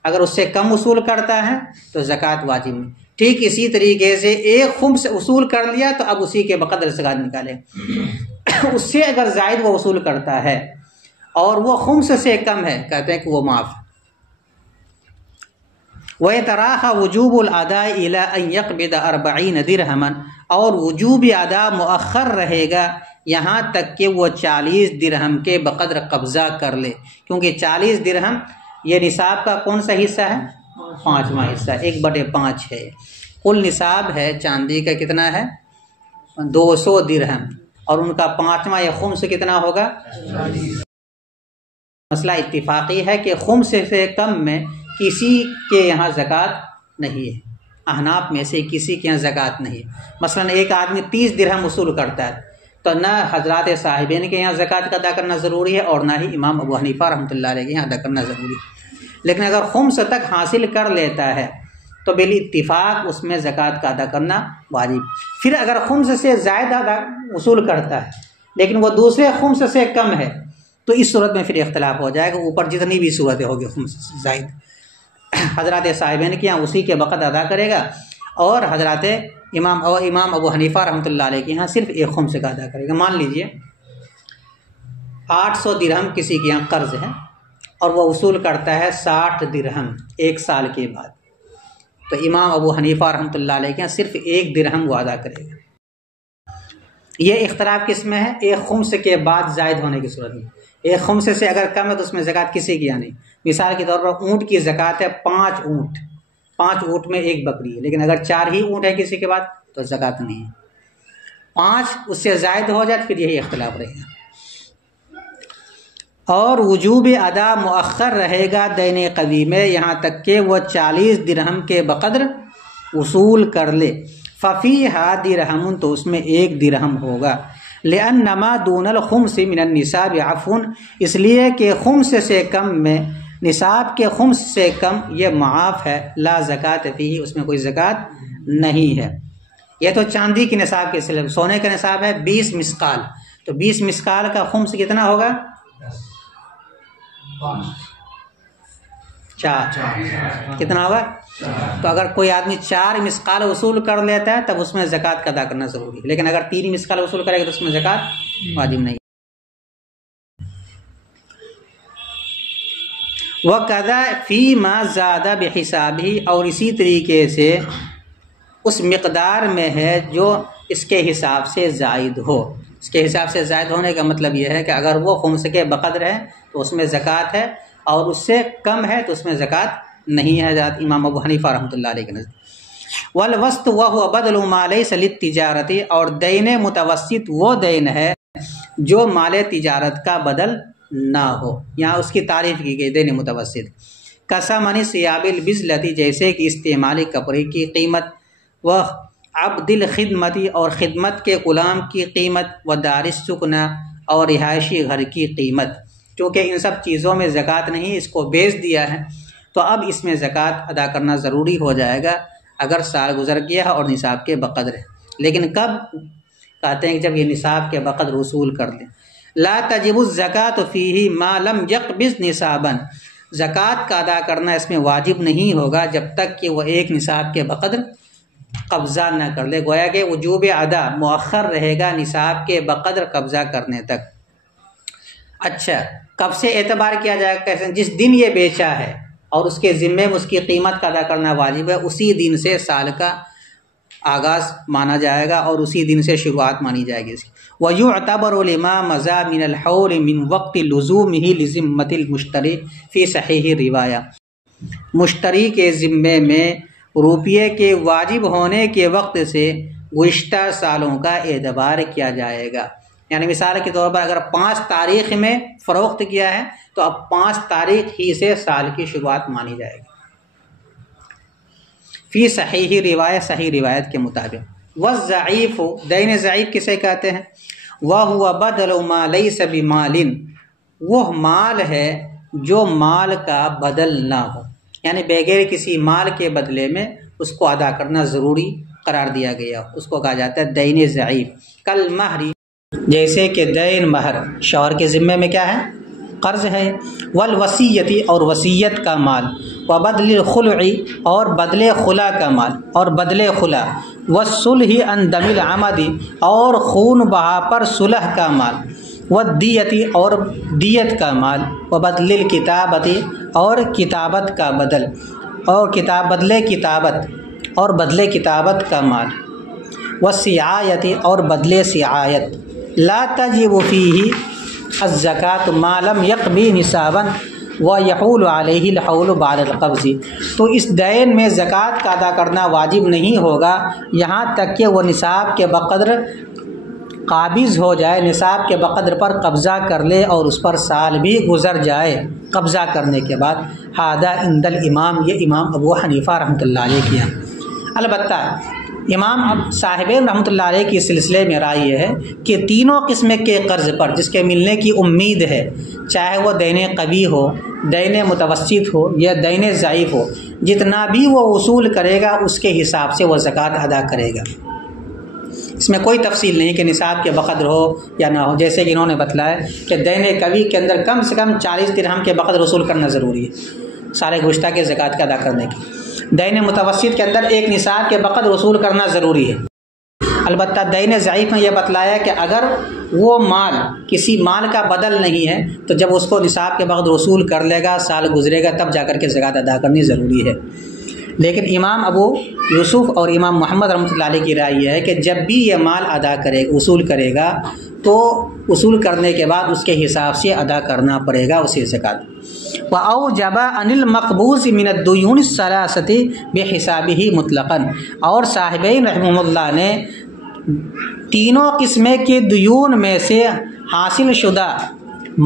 اگر اس سے کم وصول کرتا ہے تو زکوٰۃ واجب نہیں۔ ٹھیک اسی طریقے سے ایک خمس وصول کر لیا تو اب اسی کے بقدر زکوٰۃ نکالے، اس سے اگر زائد وہ وصول کرتا ہے اور وہ خمس سے کم ہے، کہتے ہیں کہ وہ معاف۔ وَيَتَرَاخَى وُجُوبُ الْأَدَاءِ إِلَىٰ أَن يَقْبِضَ 40 درہما، اور وجوب ادا مؤخر رہے گا یہاں تک کہ وہ 40 درہم کے بقدر قبضہ کر لے، کیونکہ 40 درہم یہ نصاب کا کون سا حصہ ہے؟ 5واں حصہ، 1/5 ہے۔ کل نصاب ہے چاندی کا کتنا ہے؟ 200 درہم، اور ان کا 5واں یا خمس کتنا ہوگا؟ مسئلہ اتفاقی ہے کہ خمس سے کم میں کسی کے یہاں زکوٰۃ نہیں ہے، احناف میں سے کسی کے یہاں زکوٰۃ نہیں. مثلا ایک آدمی 30 درہم وصول کرتا ہے تو نہ حضرات صاحبین کے یہاں زکوٰۃ ادا کرنا ضروری ہے اور نہ ہی امام ابو حنیفہ رحمۃ اللہ علیہ کے یہاں ادا کرنا ضروری ہے. لیکن اگر خمس تک حاصل کر لیتا ہے تو بالاتفاق اس میں زکوٰۃ کا ادا کرنا واجب. پھر اگر خمس سے زائد وصول کرتا ہے لیکن وہ دوسرے خمس سے کم ہے تو اس صورت میں پھر اختلاف ہو جائے گا. اوپر جتنی بھی صورتیں ہوگی خمس سے زائد حضرات صاحبین کے یہاں اسی کے وقت ادا کرے گا اور حضرات امام ابو حنیفہ رحمۃ اللہ علیہ کے یہاں صرف ایک خمس کا ادا کرے گا. مان لیجئے 800 درہم کسی کے یہاں قرض ہے اور وہ وصول کرتا ہے 60 درہم ایک سال کے بعد تو امام ابو حنیفہ رحمۃ اللہ علیہ کے یہاں صرف 1 درہم وہ ادا کرے گا. یہ اختلاف کس میں ہے؟ ایک خمس کے بعد زائد ہونے کی صورت میں. ایک خمس سے اگر کم ہے تو اس میں زکوٰۃ کسی کی یہاں نہیں. مثال کے طور پر اونٹ کی زکوٰۃ ہے 5 اونٹ، 5 اونٹ میں 1 بکری ہے، لیکن اگر 4 ہی اونٹ ہے کسی کے بعد تو زکوٰۃ نہیں ہے. 5 اس سے زائد ہو جائے پھر یہی اختلاف رہے گا. اور وجوب ادا مؤخر رہے گا دین قوی میں یہاں تک کہ وہ 40 درہم کے بقدر وصول کر لے. ففیہا درہم تو اس میں 1 درہم ہوگا. لأنما دون الخمس من النصاب عفو، اس لیے کہ خمس سے کم میں نصاب کے خمس سے کم یہ معاف ہے. لا زکوٰۃ فیہ، اس میں کوئی زکوٰۃ نہیں ہے. یہ تو چاندی کی نصاب کے سلسلے، سونے کا نصاب ہے 20 مسقال، تو 20 مسقال کا خمس کتنا ہوگا؟ 4. کتنا ہوگا؟ تو اگر کوئی آدمی 4 مسقال وصول کر لیتا ہے تب اس میں زکوٰۃ کا ادا کرنا ضروری ہے. لیکن اگر 3 مسقال وصول کرے گا تو اس میں زکوٰۃ واجب نہیں. وَقَضَى فِي مَا زَادَ بِحِسَابِهِ، اور اسی طریقے سے اس مقدار میں ہے جو اس کے حساب سے زائد ہو. اس کے حساب سے زائد ہونے کا مطلب یہ ہے کہ اگر وہ خمس کے بقدر ہے تو اس میں زکوٰۃ ہے اور اس سے کم ہے تو اس میں زکوٰۃ نہیں ہے. حضرت امام ابو حنیفہ رحمۃ اللہ علیہ کے نزد. والوسط وهو بدل ما ليس للتجارت، اور دین متوسط وہ دین ہے جو مال تجارت کا بدل نہ ہو. یہاں اس کی تعریف کی گئی دین متوسط. کثمن ثیاب البذلۃ، جیسے کہ استعمالی کپڑے کی قیمت، وہ عبد الخدمتی، اور خدمت کے غلام کی قیمت، و دار السکن، اور رہائشی گھر کی قیمت. چونکہ ان سب چیزوں میں زکوٰۃ نہیں، اس کو بیچ دیا ہے تو اب اس میں زکوٰۃ ادا کرنا ضروری ہو جائے گا اگر سال گزر گیا ہے اور نصاب کے بقدر ہے. لیکن کب؟ کہتے ہیں کہ جب یہ نصاب کے بقدر وصول کر لیں. لا تجب الزکوٰۃ فیہ ما لم یقبض نصابا، زکوٰۃ کا ادا کرنا اس میں واجب نہیں ہوگا جب تک کہ وہ ایک نصاب کے بقدر قبضہ نہ کر لے. گویا کہ وجوب ادا مؤخر رہے گا نصاب کے بقدر قبضہ کرنے تک. اچھا، کب سے اعتبار کیا جائے گا؟ کیسے؟ جس دن یہ بیچا ہے اور اس کے ذمے میں اس کی قیمت کا ادا کرنا واجب ہے، اسی دن سے سال کا آغاز مانا جائے گا اور اسی دن سے شروعات مانی جائے گی اس کی. وَيُعْتَبَرُ لِمَا مَضَى مِنَ الْحَوْلِ مِنْ وَقْتِ لُزُومِهِ لِذِمَّةِ الْمُشْتَرِي فِي صحیح روایہ، مشتری کے ذمے میں روپیے کے واجب ہونے کے وقت سے گزشتہ سالوں کا اعتبار کیا جائے گا. یعنی مثال کے طور پر اگر 5 تاریخ میں فروخت کیا ہے تو اب 5 تاریخ ہی سے سال کی شروعات مانی جائے گی. فی صحیح روایت، صحیح روایت کے مطابق. والضعیف، دین ضعیف کسے کہتے ہیں؟ وَهُوَ بَدَلُ مَا لَيْسَ بِمَالٍ، وہ مال ہے جو مال کا بدل نہ ہو، یعنی بغیر کسی مال کے بدلے میں اس کو ادا کرنا ضروری قرار دیا گیا، اس کو کہا جاتا ہے دین ضعیف. کل مہری، جیسے کہ دین مہر، شوہر کے ذمے میں کیا ہے؟ قرض ہے. والوصیتی، اور وصیت کا مال. وبدل الخلع، اور بدل خلا کا مال، اور بدل خلا. والصلح عن دم العمد، اور خون بہا پر صلح کا مال. والدیتی، اور دیت کا مال. وبدل الکتابتی، اور کتابت کا بدل، اور بدل کتابت، اور بدل کتابت کا مال. والسعایتی، اور بدل سعایت. لا تجب فیہ الزکاۃ ما لم یقبی نصابا ویحول علیہ الحول بعد القبض، تو اس دین میں زکوٰۃ کا ادا کرنا واجب نہیں ہوگا یہاں تک کہ وہ نصاب کے بقدر قابض ہو جائے، نصاب کے بقدر پر قبضہ کر لے اور اس پر سال بھی گزر جائے قبضہ کرنے کے بعد. ھذا عند الامام، یہ امام ابو حنیفہ رحمۃ اللہ علیہ کیا. البتہ امام صاحبین رحمۃ اللہ علیہ کے سلسلے میں رائے یہ ہے کہ تینوں قسم کے قرض پر جس کے ملنے کی امید ہے، چاہے وہ دین قوی ہو، دین متوسط ہو یا دین ضعیف ہو، جتنا بھی وہ وصول کرے گا اس کے حساب سے وہ زکوٰۃ ادا کرے گا۔ اس میں کوئی تفصیل نہیں کہ نصاب کے بقدر ہو یا نہ ہو، جیسے کہ انہوں نے بتلایا کہ دین قوی کے اندر کم سے کم 40 درہم کے بقدر وصول کرنا ضروری ہے سارے گزشتہ کے زکوٰۃ کا ادا کرنے کی۔ دین متوسط کے اندر ایک نصاب کے بقدر وصول کرنا ضروری ہے۔ البتہ دین ضعیف میں یہ بتلایا کہ اگر وہ مال کسی مال کا بدل نہیں ہے تو جب اس کو نصاب کے بقدر وصول کر لے گا، سال گزرے گا، تب جا کر کے زکوٰۃ ادا کرنی ضروری ہے۔ لیکن امام ابو یوسف اور امام محمد رحمۃ اللہ علیہ کی رائے یہ ہے کہ جب بھی یہ مال وصول کرے گا تو وصول کرنے کے بعد اس کے حساب سے ادا کرنا پڑے گا اسے زکوٰۃ۔ وَأَوْجَبَ عَنِ الْمَقْبُوضِ مِنَ الدُّيُونِ الثَّلَاثَةِ بِحِسَابِهِ مطلقاً، اور صاحبین رحمہ اللہ نے تینوں قسمیں کے دیون میں سے حاصل شدہ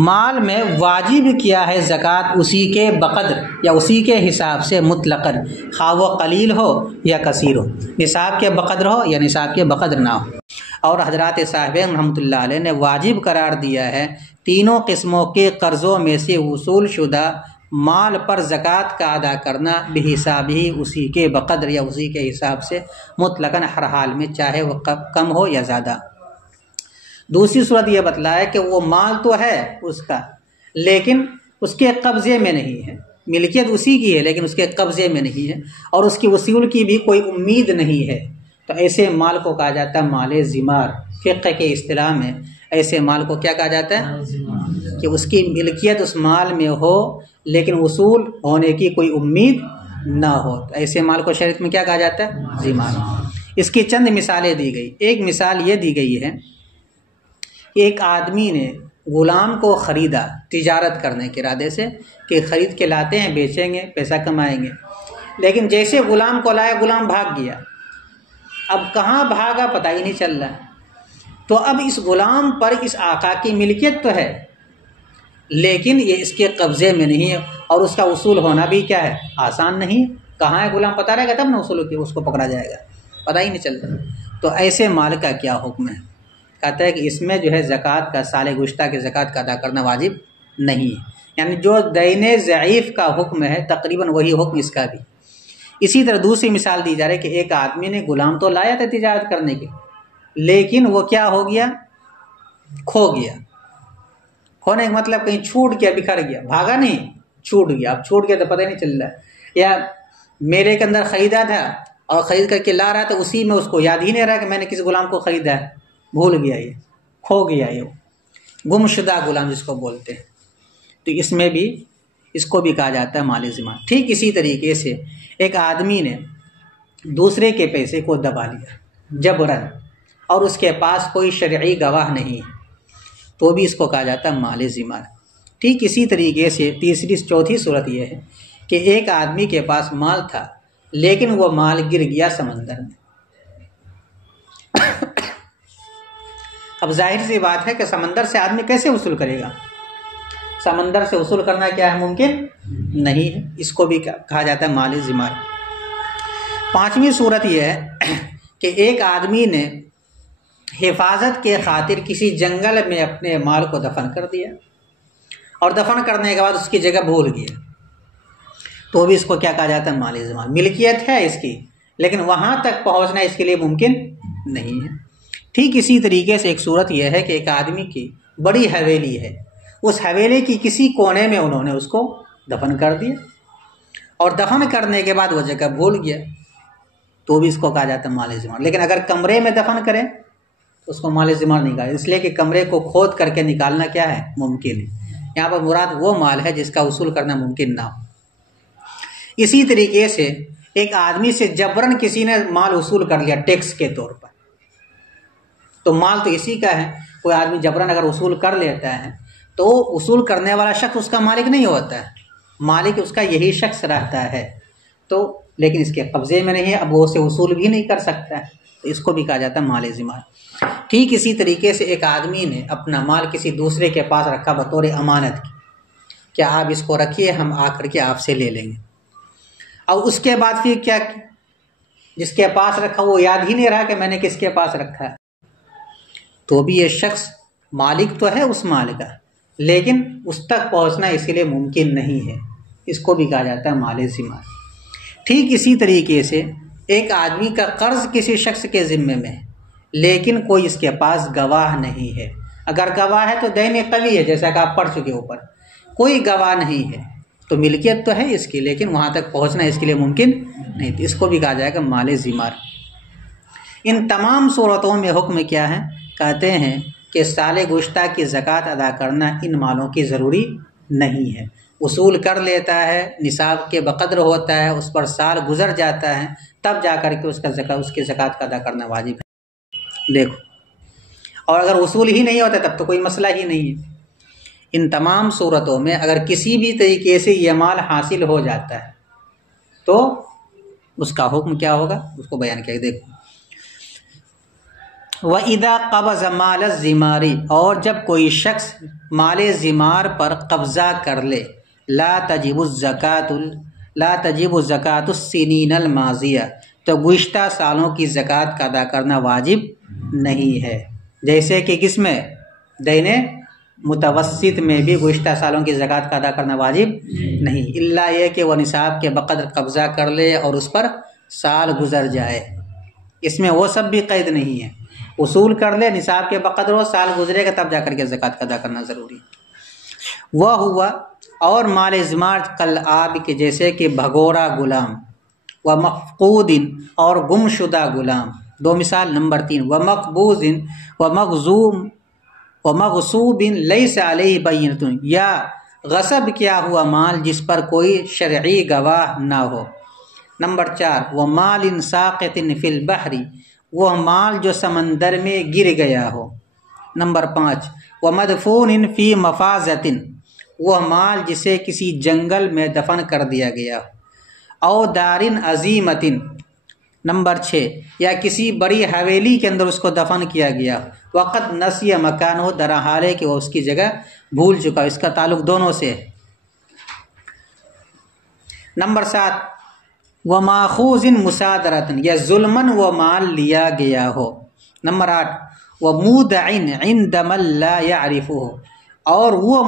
مال میں واجب کیا ہے زکوٰۃ اسی کے بقدر یا اسی کے حساب سے مطلقاً، خواہ وہ قلیل ہو یا کثیر ہو، نصاب کے بقدر ہو یا نصاب کے بقدر نہ ہو۔ اور حضرات صاحبین رحمۃ اللہ علیہ نے واجب قرار دیا ہے تینوں قسموں کے قرضوں میں سے وصول شدہ مال پر زکوٰۃ کا ادا کرنا بحساب ہی، اسی کے بقدر یا اسی کے حساب سے، مطلقاً ہر حال میں، چاہے وہ کم ہو یا زیادہ۔ دوسری صورت یہ بتلایا کہ وہ مال تو ہے اس کا لیکن اس کے قبضے میں نہیں ہے، ملکیت اسی کی ہے لیکن اس کے قبضے میں نہیں ہے اور اس کی وصول کی بھی کوئی امید نہیں ہے، تو ایسے مال کو کہا جاتا ہے مال ذمار۔ فقہ کے اصطلاح میں ایسے مال کو کیا کہا جاتا ہے کہ اس کی ملکیت اس مال میں ہو لیکن وصول ہونے کی کوئی امید نہ ہو، تو ایسے مال کو شریعت میں کیا کہا جاتا ہے؟ ذمار۔ اس کی چند مثالیں دی گئی۔ ایک مثال یہ دی گئی ہے کہ ایک آدمی نے غلام کو خریدا تجارت کرنے کے ارادے سے کہ خرید کے لاتے ہیں، بیچیں گے، پیسہ کمائیں گے، لیکن جیسے غلام کو لایا غلام بھاگ گیا۔ اب کہاں بھاگا پتہ ہی نہیں چل رہا، تو اب اس غلام پر اس آقا کی ملکیت تو ہے لیکن یہ اس کے قبضے میں نہیں ہے اور اس کا وصول ہونا بھی کیا ہے؟ آسان نہیں۔ کہاں ہے غلام پتہ رہے گا تب نہ وصول کی اس کو پکڑا جائے گا، پتہ ہی نہیں چل رہا۔ تو ایسے مال کا کیا حکم ہے؟ کہتا ہے کہ اس میں جو ہے زکوٰۃ کا، سال گزشتہ کے زکوٰۃ کا ادا کرنا واجب نہیں ہے، یعنی جو دین ضعیف کا حکم ہے تقریباً وہی حکم اس کا بھی۔ اسی طرح دوسری مثال دی جا رہی ہے کہ ایک آدمی نے غلام تو لایا تھا تجارت کرنے کے لیکن وہ کیا ہو گیا؟ کھو گیا۔ کھونے کا مطلب کہیں چھوٹ گیا، بکھر گیا، بھاگا نہیں، چھوٹ گیا۔ اب چھوٹ گیا تو پتہ نہیں چل رہا ہے، یا میلے کے اندر خریدا تھا اور خرید کر کے لا رہا تھا، اسی میں اس کو یاد ہی نہیں رہا کہ میں نے کسی غلام کو خریدا ہے، بھول گیا، یہ کھو گیا، یہ گم شدہ غلام جس کو بولتے ہیں۔ تو اس میں بھی اس کو بھی کہا جاتا ہے مال ذمہ۔ ٹھیک اسی طریقے سے ایک آدمی نے دوسرے کے پیسے کو دبا لیا جبراً اور اس کے پاس کوئی شرعی گواہ نہیں تو بھی اس کو کہا جاتا ہے مال ذمہ۔ ٹھیک اسی طریقے سے چوتھی صورت یہ ہے کہ ایک آدمی کے پاس مال تھا لیکن وہ مال گر گیا سمندر میں۔ اب ظاہر سی بات ہے کہ سمندر سے آدمی کیسے وصول کرے گا؟ سمندر سے وصول کرنا کیا ہے؟ ممکن نہیں ہے، اس کو بھی کہا جاتا ہے مال ذمہ۔ پانچویں صورت یہ ہے کہ ایک آدمی نے حفاظت کے خاطر کسی جنگل میں اپنے مال کو دفن کر دیا اور دفن کرنے کے بعد اس کی جگہ بھول گیا، تو بھی اس کو کیا کہا جاتا ہے؟ مال ذمہ۔ ملکیت ہے اس کی لیکن وہاں تک پہنچنا اس کے لیے ممکن نہیں ہے۔ ٹھیک اسی طریقے سے ایک صورت یہ ہے کہ ایک آدمی کی بڑی حویلی ہے، اس حویلی کی کسی کونے میں انہوں نے اس کو دفن کر دیا اور دفن کرنے کے بعد وہ جگہ بھول گیا، تو بھی اس کو کہا جاتا ہے مال ذمہ۔ لیکن اگر کمرے میں دفن کریں تو اس کو مال ذمہ نہیں کہا، اس لیے کہ کمرے کو کھود کر کے نکالنا کیا ہے؟ ممکن ہے۔ یہاں پر مراد وہ مال ہے جس کا وصول کرنا ممکن نہ ہو۔ اسی طریقے سے ایک آدمی سے جبراً کسی نے مال وصول کر لیا ٹیکس کے طور پر، تو مال تو اسی کا ہے۔ کوئی آدمی جبراً اگر وصول کر لیتا ہے تو وصول کرنے والا شخص اس کا مالک نہیں ہوتا ہے، مالک اس کا یہی شخص رہتا ہے، تو لیکن اس کے قبضے میں نہیں ہے، اب وہ اسے وصول بھی نہیں کر سکتا ہے، تو اس کو بھی کہا جاتا ہے مال ذمہ۔ ٹھیک اسی طریقے سے ایک آدمی نے اپنا مال کسی دوسرے کے پاس رکھا بطور امانت کی، کیا آپ اس کو رکھیے، ہم آ کر کے آپ سے لے لیں گے، اور اس کے بعد پھر کیا جس کے پاس رکھا وہ یاد ہی نہیں رہا کہ میں نے کس کے پاس رکھا ہے، تو بھی یہ شخص مالک تو ہے اس مال کا، لیکن اس تک پہنچنا اس کے لیے ممکن نہیں ہے، اس کو بھی کہا جاتا ہے مال ذمہ۔ ٹھیک اسی طریقے سے ایک آدمی کا قرض کسی شخص کے ذمے میں ہے، لیکن کوئی اس کے پاس گواہ نہیں ہے۔ اگر گواہ ہے تو دین قوی ہے، جیسا کہ آپ پڑھ چکے اوپر، کوئی گواہ نہیں ہے تو ملکیت تو ہے اس کی، لیکن وہاں تک پہنچنا اس کے لیے ممکن نہیں، تو اس کو بھی کہا جائے گا مال ذمار۔ ان تمام صورتوں میں حکم کیا ہے؟ کہتے ہیں کہ سال گزشتہ کی زکوٰۃ ادا کرنا ان مالوں کی ضروری نہیں ہے، وصول کر لیتا ہے، نصاب کے بقدر ہوتا ہے، اس پر سال گزر جاتا ہے، تب جا کر کے اس کی زکوٰۃ کا ادا کرنا واجب ہے۔ دیکھو، اور اگر وصول ہی نہیں ہوتا تب تو کوئی مسئلہ ہی نہیں ہے۔ ان تمام صورتوں میں اگر کسی بھی طریقے سے یہ مال حاصل ہو جاتا ہے تو اس کا حکم کیا ہوگا، اس کو بیان کیا۔ دیکھو، وَإِذَا قَبَضَ مَالَ الزِّمَارِ، اور جب کوئی شخص مال زمار پر قبضہ کر لے، لا تجب الزکاۃ السنین الماضیہ، تو گزشتہ سالوں کی زکوٰۃ کا ادا کرنا واجب نہیں ہے۔ جیسے کہ کس میں؟ دین متوسط میں بھی گزشتہ سالوں کی زکوٰۃ کا ادا کرنا واجب نہیں، الا یہ کہ وہ نصاب کے بقدر قبضہ کر لے اور اس پر سال گزر جائے، اس میں وہ سب بھی قید نہیں ہے، وصول کر لے، نصاب کے بقدر ہو، سال گزرے گا تب جا کر کے زکوٰۃ کا ادا کرنا ضروری ہے۔ وہ ہوا، اور مال زمار کل آب کے جیسے کہ بھگورا غلام، و مفقود، اور گم شدہ غلام، دو مثال۔ نمبر 3، و مقبوض و مغصوب لیس علیہ بینۃ، یا غصب کیا ہوا مال جس پر کوئی شرعی گواہ نہ ہو۔ نمبر 4، و مال ساقط فی البحر، وہ مال جو سمندر میں گر گیا ہو۔ نمبر 5، و مدفون فی مفازۃ، وہ مال جسے کسی جنگل میں دفن کر دیا گیا ہو۔ او دارن عظیمۃ، نمبر 6، یا کسی بڑی حویلی کے اندر اس کو دفن کیا گیا، وقت نسی مکان ہو، در حال ہے کہ وہ اس کی جگہ بھول چکا، اس کا تعلق دونوں سے ہے۔ نمبر 7، وماخوذ مسادرۃ، یا ظلمن وہ مال لیا گیا ہو۔ نمبر 8، ومودع عند من لا يعرفه، اور وہ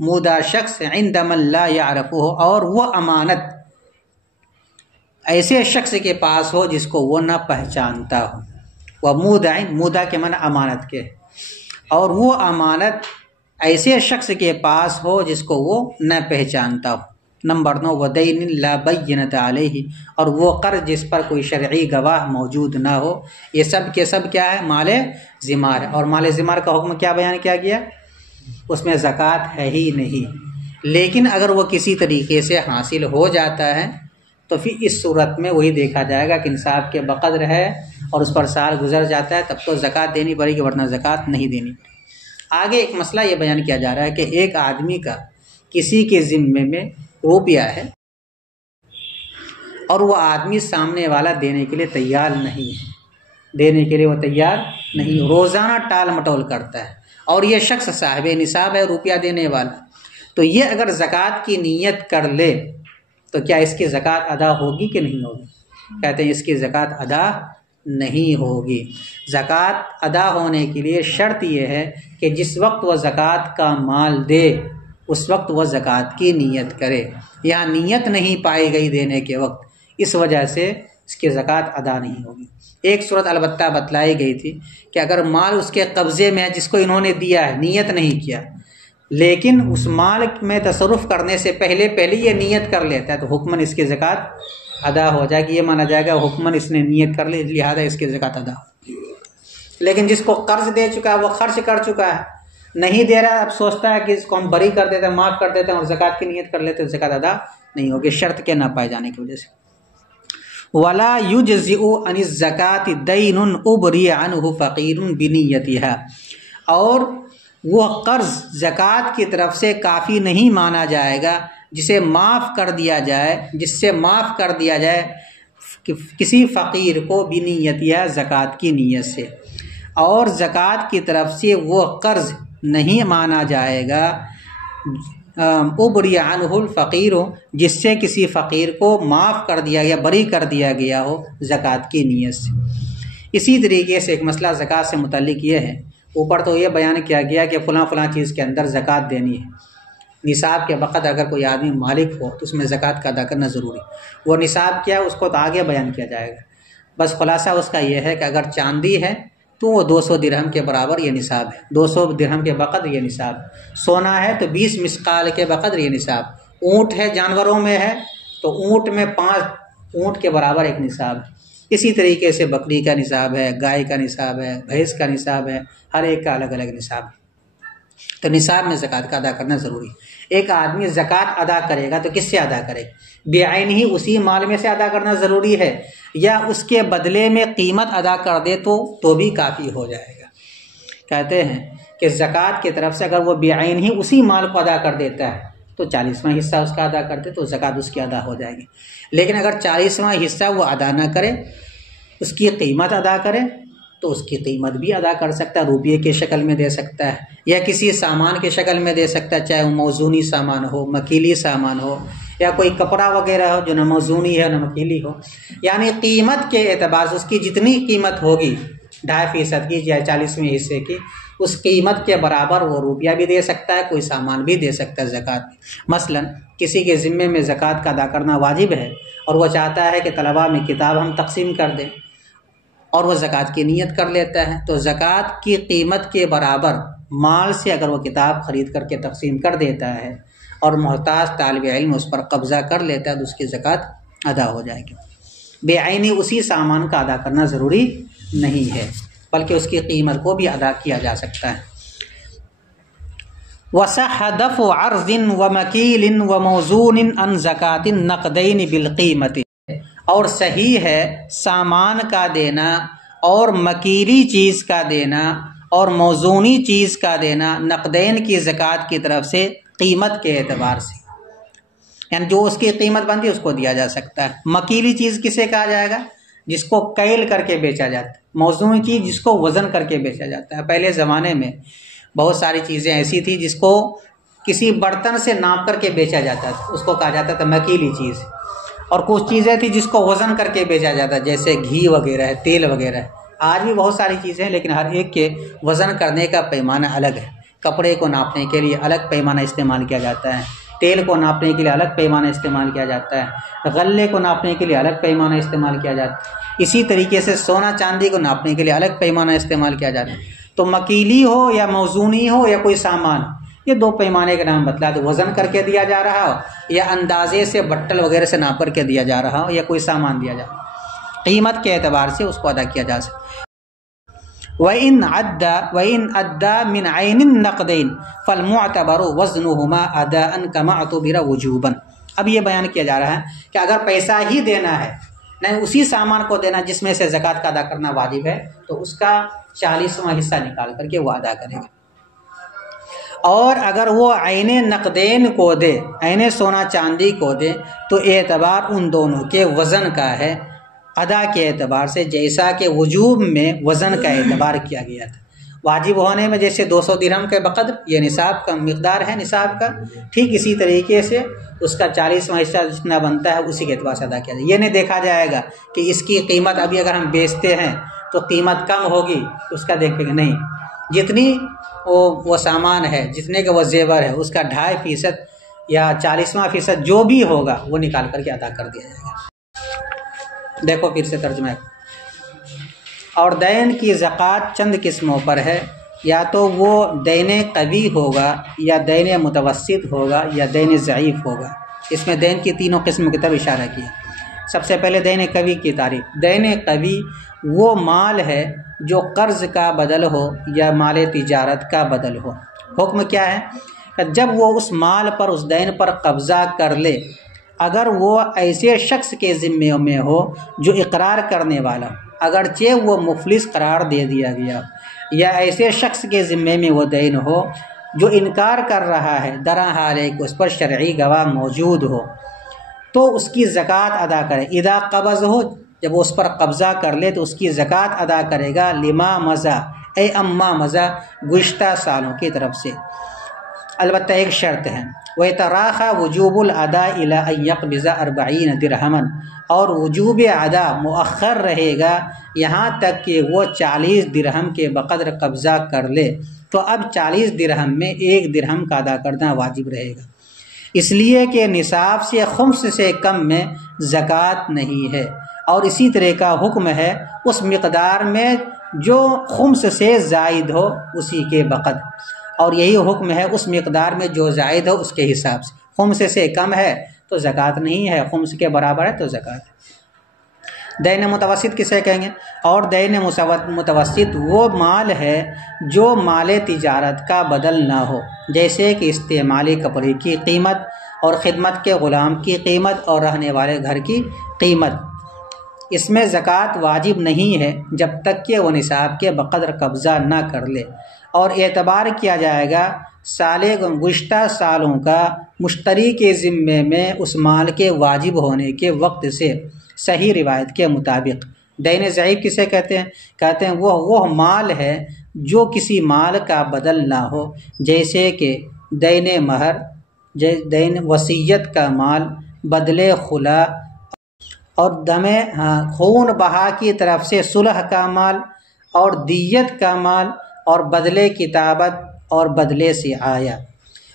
مودع شخص عند من لا يعرفه، اور وہ امانت ایسے شخص کے پاس ہو جس کو وہ نہ پہچانتا ہو۔ ومودع، مودع کے معنی امانت کے، اور وہ امانت ایسے شخص کے پاس ہو جس کو وہ نہ پہچانتا ہو۔ نمبر 9، ودین لا بینۃ علیہ، اور وہ قرض جس پر کوئی شرعی گواہ موجود نہ ہو۔ یہ سب کے سب کیا ہے؟ مال زمار ہے۔ اور مال زمار کا حکم کیا بیان کیا گیا؟ اس میں زکوٰۃ ہے ہی نہیں، لیکن اگر وہ کسی طریقے سے حاصل ہو جاتا ہے تو پھر اس صورت میں وہی دیکھا جائے گا کہ نصاب کے بقدر ہے اور اس پر سال گزر جاتا ہے، تب تو زکوٰۃ دینی پڑے گی، ورنہ زکوٰۃ نہیں دینی پڑے گی۔ آگے ایک مسئلہ یہ بیان کیا جا رہا ہے کہ ایک آدمی کا کسی کے ذمے میں روپیہ ہے اور وہ آدمی سامنے والا دینے کے لیے تیار نہیں ہے، دینے کے لیے وہ تیار نہیں، روزانہ ٹال مٹول کرتا ہے، اور یہ شخص صاحب نصاب ہے، روپیہ دینے والا، تو یہ اگر زکوٰۃ کی نیت کر لے تو کیا اس کی زکوٰۃ ادا ہوگی کہ نہیں ہوگی؟ کہتے ہیں اس کی زکوٰۃ ادا نہیں ہوگی۔ زکوٰۃ ادا ہونے کے لیے شرط یہ ہے کہ جس وقت وہ زکوٰۃ کا مال دے اس وقت وہ زکوٰۃ کی نیت کرے، یہاں نیت نہیں پائی گئی دینے کے وقت، اس وجہ سے اس کی زکوٰۃ ادا نہیں ہوگی۔ ایک صورت البتہ بتلائی گئی تھی کہ اگر مال اس کے قبضے میں ہے جس کو انہوں نے دیا ہے، نیت نہیں کیا، لیکن اس مال میں تصرف کرنے سے پہلے یہ نیت کر لیتا ہے تو حکماً اس کی زکوٰۃ ادا ہو جائے گی، یہ مانا جائے گا حکماً اس نے نیت کر لی لہذا اس کی زکوٰۃ ادا ہو۔ لیکن جس کو قرض دے چکا ہے، وہ خرچ کر چکا ہے، نہیں دے رہا ہے، اب سوچتا ہے کہ اس کو ہم بری کر دیتے ہیں، معاف کر دیتے ہیں اور زکوٰۃ کی نیت کر لیتے ہیں، زکوٰۃ ادا نہیں ہوگی شرط کے نہ پائے جانے کی وجہ سے۔ ولا يجزئ عن الزکاۃ دین ابری عنہ فقیر بنیتها، اور وہ قرض زکوٰۃ کی طرف سے کافی نہیں مانا جائے گا جسے معاف کر دیا جائے، جس سے معاف کر دیا جائے کسی فقیر کو بنیتها، زکوٰۃ کی نیت سے، اور زکوٰۃ کی طرف سے وہ قرض نہیں مانا جائے گا ابری عنہ الفقیر، جس سے کسی فقیر کو معاف کر دیا گیا، بری کر دیا گیا ہو زکوٰۃ کی نیت سے۔ اسی طریقے سے ایک مسئلہ زکوٰۃ سے متعلق یہ ہے، اوپر تو یہ بیان کیا گیا کہ فلاں فلاں چیز کے اندر زکوٰۃ دینی ہے، نصاب کے وقت اگر کوئی آدمی مالک ہو تو اس میں زکوٰۃ کا ادا کرنا ضروری، وہ نصاب کیا ہے اس کو تو آگے بیان کیا جائے گا، بس خلاصہ اس کا یہ ہے کہ اگر چاندی ہے تو وہ 200 درہم کے برابر یہ نصاب ہے، 200 درہم کے بقدر یہ نصاب، سونا ہے تو 20 مثقال کے بقدر یہ نصاب، اونٹ ہے جانوروں میں ہے تو اونٹ میں 5 اونٹ کے برابر ایک نصاب، اسی طریقے سے بکری کا نصاب ہے، گائے کا نصاب ہے، بھینس کا نصاب ہے، ہر ایک کا الگ الگ نصاب ہے، تو نصاب میں زکوٰۃ کا ادا کرنا ضروری ہے۔ ایک آدمی زکوٰۃ ادا کرے گا تو کس سے ادا کرے گا؟ بعین ہی اسی مال میں سے ادا کرنا ضروری ہے، یا اس کے بدلے میں قیمت ادا کر دے تو بھی کافی ہو جائے گا۔ کہتے ہیں کہ زکوٰۃ کی طرف سے اگر وہ بعین ہی اسی مال کو ادا کر دیتا ہے تو 40واں حصہ اس کا ادا کرتے تو زکوٰۃ اس کی ادا ہو جائے گی، لیکن اگر 40واں حصہ وہ ادا نہ کرے، اس کی قیمت ادا کرے تو اس کی قیمت بھی ادا کر سکتا ہے، روپیے کی شکل میں دے سکتا ہے یا کسی سامان کی شکل میں دے سکتا ہے، چاہے وہ موزونی سامان ہو، مکیلی سامان ہو، یا کوئی کپڑا وغیرہ ہو جو نہ موزونی ہے نہ مکیلی ہو، یعنی قیمت کے اعتبار سے اس کی جتنی قیمت ہوگی 2.5% کی یا 40ویں حصے کی، اس قیمت کے برابر وہ روپیہ بھی دے سکتا ہے، کوئی سامان بھی دے سکتا ہے زکوٰۃ میں۔ مثلا کسی کے ذمے میں زکوٰۃ کا ادا کرنا واجب ہے اور وہ چاہتا ہے کہ طلباء میں کتاب ہم تقسیم کر دیں، اور وہ زکوٰۃ کی نیت کر لیتا ہے، تو زکوٰۃ کی قیمت کے برابر مال سے اگر وہ کتاب خرید کر کے تقسیم کر دیتا ہے اور محتاج طالب علم اس پر قبضہ کر لیتا ہے تو اس کی زکوٰۃ ادا ہو جائے گی۔ بے عینی اسی سامان کا ادا کرنا ضروری نہیں ہے، بلکہ اس کی قیمت کو بھی ادا کیا جا سکتا ہے۔ وَصَحَّ دَفْعُ عَرْضٍ وَمَكِيلٍ وَمَوْزُونٍ عَنْ زَكَاةٍ النَّقْدَيْنِ بِالْقِيمَةِ، اور صحیح ہے سامان کا دینا اور مکیلی چیز کا دینا اور موزونی چیز کا دینا نقدین کی زکوٰۃ کی طرف سے قیمت کے اعتبار سے، یعنی جو اس کی قیمت بنتی ہے اس کو دیا جا سکتا ہے۔ مکیلی چیز کسے کہا جائے گا؟ جس کو کیل کر کے بیچا جاتا ہے۔ موزونی چیز جس کو وزن کر کے بیچا جاتا ہے۔ پہلے زمانے میں بہت ساری چیزیں ایسی تھی جس کو کسی برتن سے ناپ کر کے بیچا جاتا تھا، اس کو کہا جاتا تھا مکیلی چیز، اور کچھ چیزیں تھیں جس کو وزن کر کے بیچا جاتا ہے، جیسے گھی وغیرہ ہے، تیل وغیرہ ہے۔ آج بھی بہت ساری چیزیں ہیں لیکن ہر ایک کے وزن کرنے کا پیمانہ الگ ہے۔ کپڑے کو ناپنے کے لیے الگ پیمانہ استعمال کیا جاتا ہے، تیل کو ناپنے کے لیے الگ پیمانہ استعمال کیا جاتا ہے، غلے کو ناپنے کے لیے الگ پیمانہ استعمال کیا جاتا ہے، اسی طریقے سے سونا چاندی کو ناپنے کے لیے الگ پیمانہ استعمال کیا جاتا ہے۔ تو مکیلی ہو یا موزونی ہو یا کوئی سامان، یہ 2 پیمانے کے نام بتلا دو، وزن کر کے دیا جا رہا ہو یا اندازے سے بٹل وغیرہ سے ناپ کر کے دیا جا رہا ہو یا کوئی سامان دیا جا رہا ہو، قیمت کے اعتبار سے اس کو ادا کیا جا سکتا ہے۔ وَإِنْ أَدَّى مِنْ عَيْنِ النَّقْدَيْنِ فَالْمُعْتَبَرُ وَزْنُهُمَا أَدَاءً كَمَا اعْتُبِرَ وُجُوبًا۔ اب یہ بیان کیا جا رہا ہے کہ اگر پیسہ ہی دینا ہے، نہیں اسی سامان کو دینا جس میں سے زکوٰۃ کا ادا کرنا واجب ہے، تو اس کا 40واں حصہ نکال کر کے وہ ادا کرے گا۔ اور اگر وہ عین نقدین کو دے، عین سونا چاندی کو دے، تو اعتبار ان دونوں کے وزن کا ہے، ادا کے اعتبار سے، جیسا کہ وجوب میں وزن کا اعتبار کیا گیا تھا۔ واجب ہونے میں جیسے 200 درہم کے بقدر یہ نصاب کا مقدار ہے نصاب کا، ٹھیک اسی طریقے سے اس کا 40واں حصہ جتنا بنتا ہے اسی کے اعتبار سے ادا کیا جائے۔ یہ نہیں دیکھا جائے گا کہ اس کی قیمت ابھی اگر ہم بیچتے ہیں تو قیمت کم ہوگی، اس کا دیکھیں گے نہیں، جتنی وہ سامان ہے، جتنے کا وہ زیور ہے، اس کا 2.5% یا 40واں فیصد جو بھی ہوگا وہ نکال کر کے ادا کر دیا جائے گا۔ دیکھو پھر سے ترجمہ ہے۔ اور دین کی زکوٰۃ چند قسموں پر ہے، یا تو وہ دین قوی ہوگا یا دین متوسط ہوگا یا دین ضعیف ہوگا۔ اس میں دین کی تینوں قسم کی طرف اشارہ کیا۔ سب سے پہلے دین قوی کی تعریف۔ دین قوی وہ مال ہے جو قرض کا بدل ہو یا مال تجارت کا بدل ہو۔ حکم کیا ہے کہ جب وہ اس مال پر، اس دین پر قبضہ کر لے، اگر وہ ایسے شخص کے ذمے میں ہو جو اقرار کرنے والا، اگرچہ وہ مفلس قرار دے دیا گیا، یا ایسے شخص کے ذمے میں وہ دین ہو جو انکار کر رہا ہے درا حالے کہ اس پر شرعی گواہ موجود ہو، تو اس کی زکوٰۃ ادا کرے۔ اذا قبض ہو، جب وہ اس پر قبضہ کر لے تو اس کی زکوٰۃ ادا کرے گا، لما مضی اے اما مضی، گزشتہ سالوں کی طرف سے۔ البتہ ایک شرط ہے، وَيَتَرَاخَى وُجُوبُ الْأَدَاءِ إِلَىٰ أَن يَقْبِضَ 40 درہما، اور وجوب ادا مؤخر رہے گا یہاں تک کہ وہ 40 درہم کے بقدر قبضہ کر لے، تو اب 40 درہم میں 1 درہم کا ادا کرنا واجب رہے گا، اس لیے کہ نصاب سے خمس سے کم میں زکوٰۃ نہیں ہے، اور اسی طرح کا حکم ہے اس مقدار میں جو خمس سے زائد ہو اسی کے بقدر، اور یہی حکم ہے اس مقدار میں جو زائد ہو اس کے حساب سے، خمس سے کم ہے تو زکوٰۃ نہیں ہے، خمس کے برابر ہے تو زکوٰۃ ہے۔ دین متوسط کسے کہیں گے؟ اور دین متوسط وہ مال ہے جو مال تجارت کا بدل نہ ہو، جیسے کہ استعمالی کپڑے کی قیمت اور خدمت کے غلام کی قیمت اور رہنے والے گھر کی قیمت، اس میں زکوٰۃ واجب نہیں ہے جب تک کہ وہ نصاب کے بقدر قبضہ نہ کر لے، اور اعتبار کیا جائے گا گزشتہ سالوں کا مشتری کے ذمے میں اس مال کے واجب ہونے کے وقت سے، صحیح روایت کے مطابق۔ دین ضعیف کسے کہتے ہیں؟ کہتے ہیں وہ مال ہے جو کسی مال کا بدل نہ ہو، جیسے کہ دین مہر، دین وصیت کا مال، بدلے خلا اور دم خون بہا کی طرف سے صلح کا مال اور دیت کا مال اور بدلے کتابت اور بدلے سے آیا۔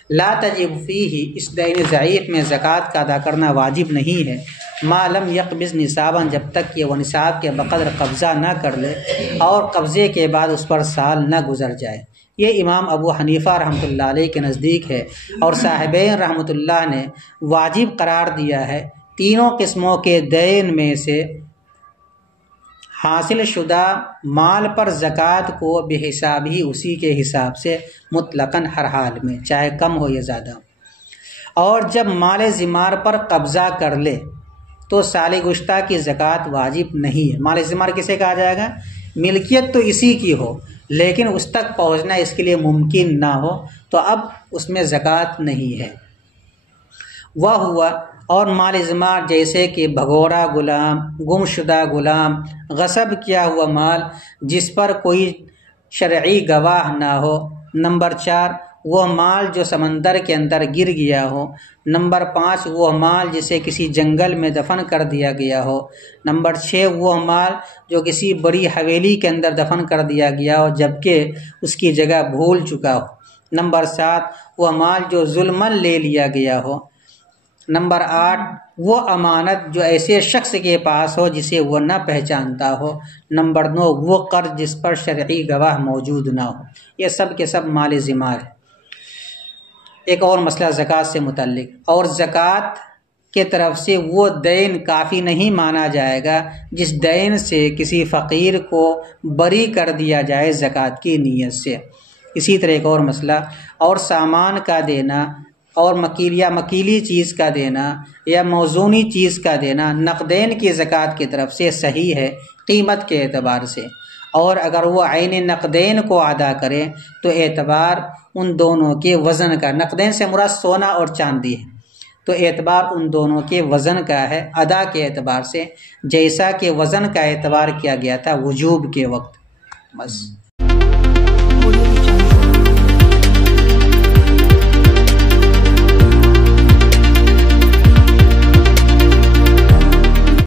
لا تجب فیہ، اس دین ضعیف میں زکوٰۃ کا ادا کرنا واجب نہیں ہے، ما لم یقبض نصابا، جب تک کہ وہ نصاب کے بقدر قبضہ نہ کر لے اور قبضے کے بعد اس پر سال نہ گزر جائے۔ یہ امام ابو حنیفہ رحمۃ اللہ علیہ کے نزدیک ہے، اور صاحبین رحمۃ اللہ نے واجب قرار دیا ہے تینوں قسموں کے دین میں سے حاصل شدہ مال پر زکوٰۃ کو بے حساب ہی اسی کے حساب سے مطلقاً ہر حال میں، چاہے کم ہو یا زیادہ، اور جب مال زمار پر قبضہ کر لے تو سال گزشتہ کی زکوٰۃ واجب نہیں ہے۔ مال زمار کسے کہا جائے گا؟ ملکیت تو اسی کی ہو لیکن اس تک پہنچنا اس کے لیے ممکن نہ ہو تو اب اس میں زکوٰۃ نہیں ہے۔ وہ ہوا، اور مال زمار جیسے کہ بھگورا غلام، گم شدہ غلام، غصب کیا ہوا مال جس پر کوئی شرعی گواہ نہ ہو۔ نمبر 4 وہ مال جو سمندر کے اندر گر گیا ہو۔ نمبر 5 وہ مال جسے کسی جنگل میں دفن کر دیا گیا ہو۔ نمبر 6 وہ مال جو کسی بڑی حویلی کے اندر دفن کر دیا گیا ہو جبکہ اس کی جگہ بھول چکا ہو۔ نمبر 7 وہ مال جو ظلماً لے لیا گیا ہو۔ نمبر 8 وہ امانت جو ایسے شخص کے پاس ہو جسے وہ نہ پہچانتا ہو۔ نمبر 9 وہ قرض جس پر شرعی گواہ موجود نہ ہو۔ یہ سب کے سب مال زمار ہے۔ ایک اور مسئلہ زکوٰۃ سے متعلق، اور زکوٰۃ کے طرف سے وہ دین کافی نہیں مانا جائے گا جس دین سے کسی فقیر کو بری کر دیا جائے زکوٰۃ کی نیت سے۔ اسی طرح ایک اور مسئلہ، اور سامان کا دینا اور مکیلی چیز کا دینا یا موزونی چیز کا دینا نقدین کی زکوٰۃ کی طرف سے صحیح ہے قیمت کے اعتبار سے، اور اگر وہ عین نقدین کو ادا کرے تو اعتبار ان دونوں کے وزن کا، نقدین سے مراد سونا اور چاندی ہے، تو اعتبار ان دونوں کے وزن کا ہے ادا کے اعتبار سے، جیسا کہ وزن کا اعتبار کیا گیا تھا وجوب کے وقت۔ بس